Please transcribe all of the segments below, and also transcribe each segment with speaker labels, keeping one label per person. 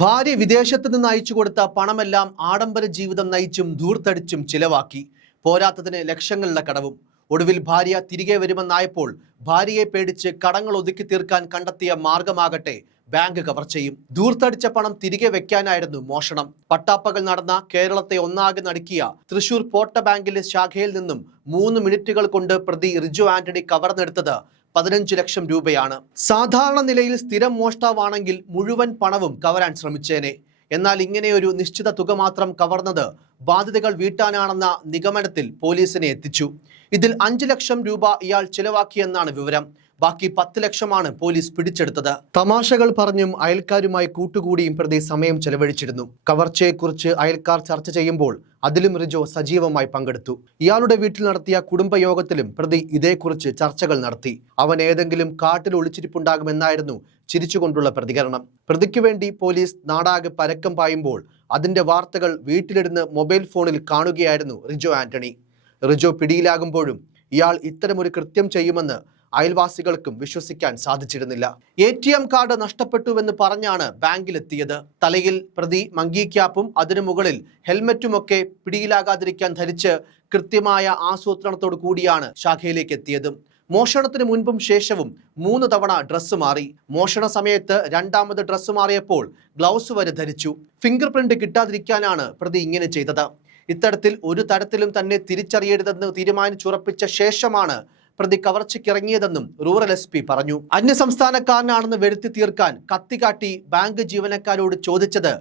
Speaker 1: ഭാര്യ വിദേശത്ത് നിന്ന് അയച്ചു കൊടുത്ത പണമെല്ലാം ആഡംബര ജീവിതം നയിച്ചും ധൂർത്തടിച്ചും ചിലവാക്കി. പോരാത്തതിന് ലക്ഷങ്ങളുടെ കടവും. ഒടുവിൽ ഭാര്യ തിരികെ വരുമെന്നായപ്പോൾ ഭാര്യയെ പേടിച്ച് കടങ്ങൾ ഒതുക്കി തീർക്കാൻ കണ്ടെത്തിയ മാർഗമാകട്ടെ ബാങ്ക് കവർച്ചയും ധൂർത്തടിച്ച പണം തിരികെ വെക്കാനായിരുന്നു മോഷണം. പട്ടാപ്പകൽ നടന്ന കേരളത്തെ ഒന്നാകെ നടുക്കിയ തൃശൂർ പോട്ട ബാങ്കിലെ ശാഖയിൽ നിന്നും മൂന്ന് മിനിറ്റുകൾ കൊണ്ട് പ്രതി റിജു ആന്റണി കവർന്നെടുത്തത് പതിനഞ്ച് ലക്ഷം രൂപയാണ്. സാധാരണ നിലയിൽ സ്ഥിരം മോഷ്ടാവാണെങ്കിൽ മുഴുവൻ പണവും കവരാൻ ശ്രമിച്ചേനെ. എന്നാൽ ഇങ്ങനെയൊരു നിശ്ചിത തുക മാത്രം കവർന്നത് ബാധ്യതകൾ വീട്ടാനാണെന്ന നിഗമനത്തിൽ പോലീസിനെ എത്തിച്ചു. ഇതിൽ അഞ്ച് ലക്ഷം രൂപ ഇയാൾ ചിലവാക്കിയെന്നാണ് വിവരം. ബാക്കി പത്ത് ലക്ഷമാണ് പോലീസ് പിടിച്ചെടുത്തത്. തമാശകൾ പറഞ്ഞും അയൽക്കാരുമായി കൂട്ടുകൂടിയും പ്രതി സമയം ചെലവഴിച്ചിരുന്നു. കവർച്ചയെക്കുറിച്ച് അയൽക്കാർ ചർച്ച ചെയ്യുമ്പോൾ അതിലും റിജോ സജീവമായി പങ്കെടുത്തു. ഇയാളുടെ വീട്ടിൽ നടത്തിയ കുടുംബയോഗത്തിലും പ്രതി ഇതേക്കുറിച്ച് ചർച്ചകൾ നടത്തി. അവൻ ഏതെങ്കിലും കാട്ടിൽ ഒളിച്ചിരിപ്പുണ്ടാകുമെന്നായിരുന്നു ചിരിച്ചുകൊണ്ടുള്ള പ്രതികരണം. പ്രതിക്ക് വേണ്ടി പോലീസ് നാടാകെ പരക്കം പായുമ്പോൾ അതിന്റെ വാർത്തകൾ വീട്ടിലിരുന്ന് മൊബൈൽ ഫോണിൽ കാണുകയായിരുന്നു റിജോ ആന്റണി. റിജോ പിടിയിലാകുമ്പോഴും ഇയാൾ ഇത്തരമൊരു കൃത്യം ചെയ്യുമെന്ന് അയൽവാസികൾക്കും വിശ്വസിക്കാൻ സാധിച്ചിരുന്നില്ല. എ ടി എം കാർഡ് നഷ്ടപ്പെട്ടുവെന്ന് പറഞ്ഞാണ് ബാങ്കിലെത്തിയത്. തലയിൽ പ്രതി മങ്കി ക്യാപ്പും അതിനു മുകളിൽ ഹെൽമറ്റുമൊക്കെ പിടിയിലാകാതിരിക്കാൻ ധരിച്ച് കൃത്യമായ ആസൂത്രണത്തോടു കൂടിയാണ് ശാഖയിലേക്ക് എത്തിയത് മോഷണത്തിന് മുൻപും ശേഷവും മൂന്ന് തവണ ഡ്രസ്സ് മാറി. മോഷണ സമയത്ത് രണ്ടാമത് ഡ്രസ്സ് മാറിയപ്പോൾ ഗ്ലൗസ് വരെ ധരിച്ചു. ഫിംഗർ പ്രിന്റ് കിട്ടാതിരിക്കാനാണ് പ്രതി ഇങ്ങനെ ചെയ്തത്. ഇത്തരത്തിൽ ഒരു തരത്തിലും തന്നെ തിരിച്ചറിയരുതെന്ന് തീരുമാനിച്ചുറപ്പിച്ച ശേഷമാണ് പ്രതി കവർച്ചയ്ക്കിറങ്ങിയതെന്നും റൂറൽ എസ് പി പറഞ്ഞു. അന്യസംസ്ഥാനക്കാരനാണെന്ന് വരുത്തി തീർക്കാൻ കത്തികാട്ടി ബാങ്ക് ജീവനക്കാരോട് ചോദിച്ചത്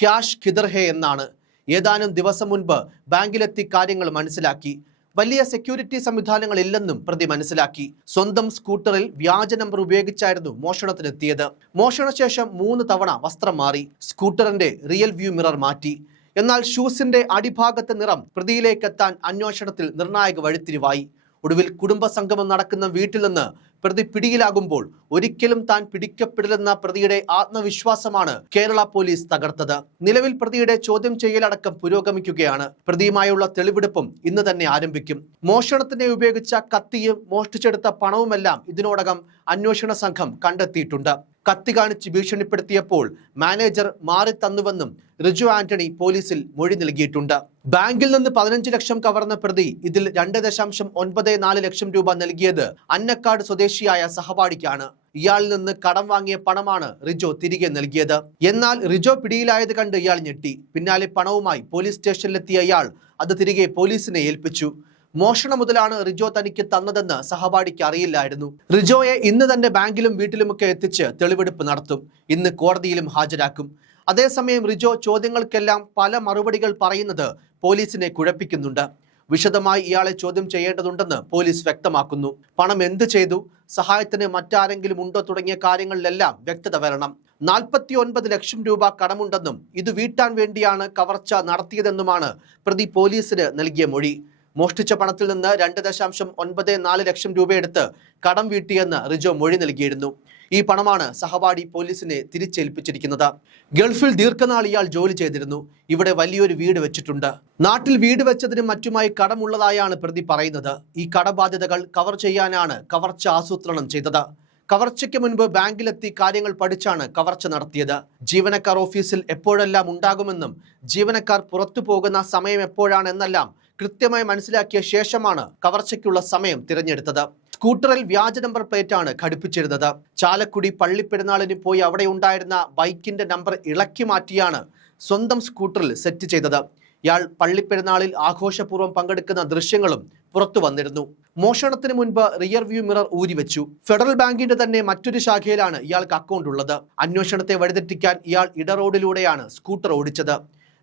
Speaker 1: ക്യാഷ് ഖിദർഹെ എന്നാണ്. ഏതാനും ദിവസം മുൻപ് ബാങ്കിലെത്തി കാര്യങ്ങൾ മനസ്സിലാക്കി. വലിയ സെക്യൂരിറ്റി സംവിധാനങ്ങളില്ലെന്നും പ്രതി മനസ്സിലാക്കി. സ്വന്തം സ്കൂട്ടറിൽ വ്യാജ നമ്പർ ഉപയോഗിച്ചായിരുന്നു മോഷണത്തിനെത്തിയത്. മോഷണശേഷം മൂന്ന് തവണ വസ്ത്രം മാറി. സ്കൂട്ടറിന്റെ റിയൽ വ്യൂ മിറർ മാറ്റി. എന്നാൽ ഷൂസിന്റെ അടിഭാഗത്തെ നിറം പ്രതിയിലേക്കെത്താൻ അന്വേഷണത്തിൽ നിർണായക വഴിത്തിരിവായി. ഒടുവിൽ കുടുംബ സംഗമം നടക്കുന്ന വീട്ടിൽ നിന്ന് പ്രതി പിടിയിലാകുമ്പോൾ ഒരിക്കലും താൻ പിടിക്കപ്പെടില്ലെന്ന പ്രതിയുടെ ആത്മവിശ്വാസമാണ് കേരള പോലീസ് തകർത്തത്. നിലവിൽ പ്രതിയുടെ ചോദ്യം ചെയ്യലടക്കം പുരോഗമിക്കുകയാണ്. പ്രതിയുമായുള്ള തെളിവെടുപ്പും ഇന്ന് തന്നെ ആരംഭിക്കും. മോഷണത്തിനെ ഉപയോഗിച്ച കത്തിയും മോഷ്ടിച്ചെടുത്ത പണവുമെല്ലാം ഇതിനോടകം അന്വേഷണ സംഘം കണ്ടെത്തിയിട്ടുണ്ട്. കത്തി കാണിച്ച് ഭീഷണിപ്പെടുത്തിയപ്പോൾ മാനേജർ മാറി തന്നുവെന്നും റിജു ആന്റണി പോലീസിൽ മൊഴി നൽകിയിട്ടുണ്ട്. ബാങ്കിൽ നിന്ന് പതിനഞ്ച് ലക്ഷം കവർന്ന പ്രതി ഇതിൽ രണ്ട് ദശാംശം ഒൻപത് നാല് ലക്ഷം രൂപ നൽകിയത് അന്നക്കാട് സ്വദേശിയായ സഹപാഠിക്കാണ്. ഇയാളിൽ നിന്ന് കടം വാങ്ങിയ പണമാണ് റിജോ തിരികെ നൽകിയത്. എന്നാൽ റിജോ പിടിയിലായത് കണ്ട് ഇയാൾ ഞെട്ടി. പിന്നാലെ പണവുമായി പോലീസ് സ്റ്റേഷനിലെത്തിയ ഇയാൾ അത് തിരികെ പോലീസിനെ ഏൽപ്പിച്ചു. മോഷണം മുതലാണ് റിജോ തനിക്ക് തന്നതെന്ന് സഹപാഠിക്ക് അറിയില്ലായിരുന്നു. റിജോയെ ഇന്ന് തന്നെ ബാങ്കിലും വീട്ടിലുമൊക്കെ എത്തിച്ച് തെളിവെടുപ്പ് നടത്തും. ഇന്ന് കോടതിയിലും ഹാജരാക്കും. അതേസമയം റിജോ ചോദ്യങ്ങൾക്കെല്ലാം പല മറുപടികൾ പറയുന്നത് പോലീസിനെ കുഴപ്പിക്കുന്നുണ്ട്. വിശദമായി ഇയാളെ ചോദ്യം ചെയ്യേണ്ടതുണ്ടെന്ന് പോലീസ് വ്യക്തമാക്കുന്നു. പണം എന്ത് ചെയ്തു? സഹായത്തിന് മറ്റാരെങ്കിലും ഉണ്ടോ തുടങ്ങിയ കാര്യങ്ങളിലെല്ലാം വ്യക്തത വരണം. നാൽപ്പത്തി ഒൻപത് ലക്ഷം രൂപ കടമുണ്ടെന്നും ഇത് വീട്ടാൻ വേണ്ടിയാണ് കവർച്ച നടത്തിയതെന്നുമാണ് പ്രതി പോലീസിന് നൽകിയ മൊഴി. മോഷ്ടിച്ച പണത്തിൽ നിന്ന് രണ്ട് ദശാംശം ഒൻപത് നാല് ലക്ഷം രൂപയെടുത്ത് കടം വീട്ടിയെന്ന് റിജോ മൊഴി നൽകിയിരുന്നു. ഈ പണമാണ് സഹപാഠി പോലീസിനെ തിരിച്ചേൽപ്പിച്ചിരിക്കുന്നത്. ഗൾഫിൽ ദീർഘനാൾ ഇയാൾ ജോലി ചെയ്തിരുന്നു. ഇവിടെ വലിയൊരു വീട് വെച്ചിട്ടുണ്ട്. നാട്ടിൽ വീട് വെച്ചതിനും മറ്റുമായി കടമുള്ളതായാണ് പ്രതി പറയുന്നത്. ഈ കടബാധ്യതകൾ കവർ ചെയ്യാനാണ് കവർച്ച ആസൂത്രണം ചെയ്തത്. കവർച്ചയ്ക്ക് മുൻപ് ബാങ്കിലെത്തി കാര്യങ്ങൾ പഠിച്ചാണ് കവർച്ച നടത്തിയത്. ജീവനക്കാർ ഓഫീസിൽ എപ്പോഴെല്ലാം ഉണ്ടാകുമെന്നും ജീവനക്കാർ പുറത്തു പോകുന്ന സമയം എപ്പോഴാണെന്നെല്ലാം കൃത്യമായി മനസ്സിലാക്കിയ ശേഷമാണ് കവർച്ചയ്ക്കുള്ള സമയം തിരഞ്ഞെടുത്തത്. സ്കൂട്ടറിൽ വ്യാജ നമ്പർ പ്ലേറ്റ് ആണ് ഘടിപ്പിച്ചിരുന്നത്. ചാലക്കുടി പള്ളിപ്പെരുന്നാളിന് പോയി അവിടെ ഉണ്ടായിരുന്ന ബൈക്കിന്റെ നമ്പർ ഇളക്കി മാറ്റിയാണ് സ്വന്തം സ്കൂട്ടറിൽ സെറ്റ് ചെയ്തത്. ഇയാൾ പള്ളിപ്പെരുന്നാളിൽ ആഘോഷപൂർവം പങ്കെടുക്കുന്ന ദൃശ്യങ്ങളും പുറത്തു വന്നിരുന്നു. മോഷണത്തിന് മുൻപ് റിയർ വ്യൂ മിറർ ഊരിവെച്ചു. ഫെഡറൽ ബാങ്കിന്റെ തന്നെ മറ്റൊരു ശാഖയിലാണ് ഇയാൾക്ക് അക്കൗണ്ട് ഉള്ളത്. അന്വേഷണത്തെ വഴിതെറ്റിക്കാൻ ഇയാൾ ഇടറോഡിലൂടെയാണ് സ്കൂട്ടർ ഓടിച്ചത്.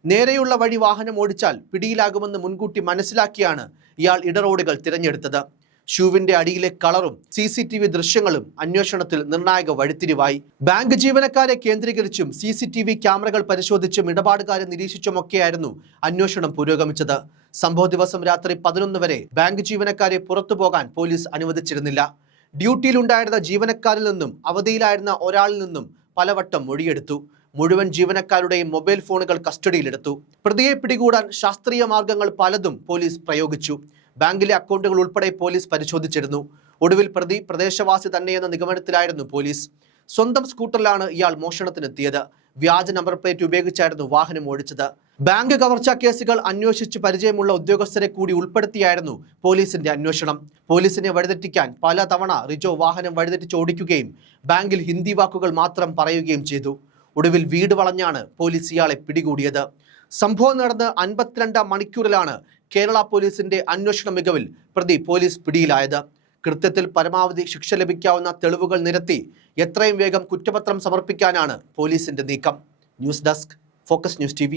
Speaker 1: നേരെയുള്ള വഴി വാഹനം ഓടിച്ചാൽ പിടിയിലാകുമെന്ന് മുൻകൂട്ടി മനസ്സിലാക്കിയാണ് ഇയാൾ ഇടറോഡുകൾ തിരഞ്ഞെടുത്തത്. ഷൂവിന്റെ അടിയിലെ കളറും സി സി ടി വി ദൃശ്യങ്ങളും അന്വേഷണത്തിൽ നിർണായക വഴിത്തിരിവായി. ബാങ്ക് ജീവനക്കാരെ കേന്ദ്രീകരിച്ചും സി സി ടി വി ക്യാമറകൾ പരിശോധിച്ചും ഇടപാടുകാരെ നിരീക്ഷിച്ചുമൊക്കെയായിരുന്നു അന്വേഷണം പുരോഗമിച്ചത്. സംഭവ ദിവസം രാത്രി പതിനൊന്ന് വരെ ബാങ്ക് ജീവനക്കാരെ പുറത്തു പോകാൻ പോലീസ് അനുവദിച്ചിരുന്നില്ല. ഡ്യൂട്ടിയിലുണ്ടായിരുന്ന ജീവനക്കാരിൽ നിന്നും അവധിയിലായിരുന്ന ഒരാളിൽ നിന്നും പലവട്ടം മൊഴിയെടുത്തു. മുഴുവൻ ജീവനക്കാരുടെയും മൊബൈൽ ഫോണുകൾ കസ്റ്റഡിയിലെടുത്തു. പ്രതിയെ പിടികൂടാൻ ശാസ്ത്രീയ മാർഗങ്ങൾ പലതും പോലീസ് പ്രയോഗിച്ചു. ബാങ്കിലെ അക്കൗണ്ടുകൾ ഉൾപ്പെടെ പോലീസ് പരിശോധിച്ചിരുന്നു. ഒടുവിൽ പ്രതി പ്രദേശവാസി തന്നെയെന്ന നിഗമനത്തിലായിരുന്നു പോലീസ്. സ്വന്തം സ്കൂട്ടറിലാണ് ഇയാൾ മോഷണത്തിനെത്തിയത്. വ്യാജ നമ്പർ പ്ലേറ്റ് ഉപയോഗിച്ചായിരുന്നു വാഹനം ഓടിച്ചത്. ബാങ്ക് കവർച്ചാ കേസുകൾ അന്വേഷിച്ച് പരിചയമുള്ള ഉദ്യോഗസ്ഥരെ കൂടി ഉൾപ്പെടുത്തിയായിരുന്നു പോലീസിന്റെ അന്വേഷണം. പോലീസിനെ വഴിതെറ്റിക്കാൻ പലതവണ റിജോ വാഹനം വഴിതെറ്റിച്ച് ഓടിക്കുകയും ബാങ്കിൽ ഹിന്ദി വാക്കുകൾ മാത്രം പറയുകയും ചെയ്തു. ഒടുവിൽ വീട് വളഞ്ഞാണ് പോലീസ് ഇയാളെ പിടികൂടിയത്. സംഭവം നടന്ന് അൻപത്തിരണ്ടാം മണിക്കൂറിലാണ് കേരള പോലീസിന്റെ അന്വേഷണ മികവിൽ പ്രതി പോലീസ് പിടിയിലായത്. കൃത്യത്തിൽ പരമാവധി ശിക്ഷ ലഭിക്കാവുന്ന തെളിവുകൾ നിരത്തി എത്രയും വേഗം കുറ്റപത്രം സമർപ്പിക്കാനാണ് പോലീസിന്റെ നീക്കം. News desk focus news T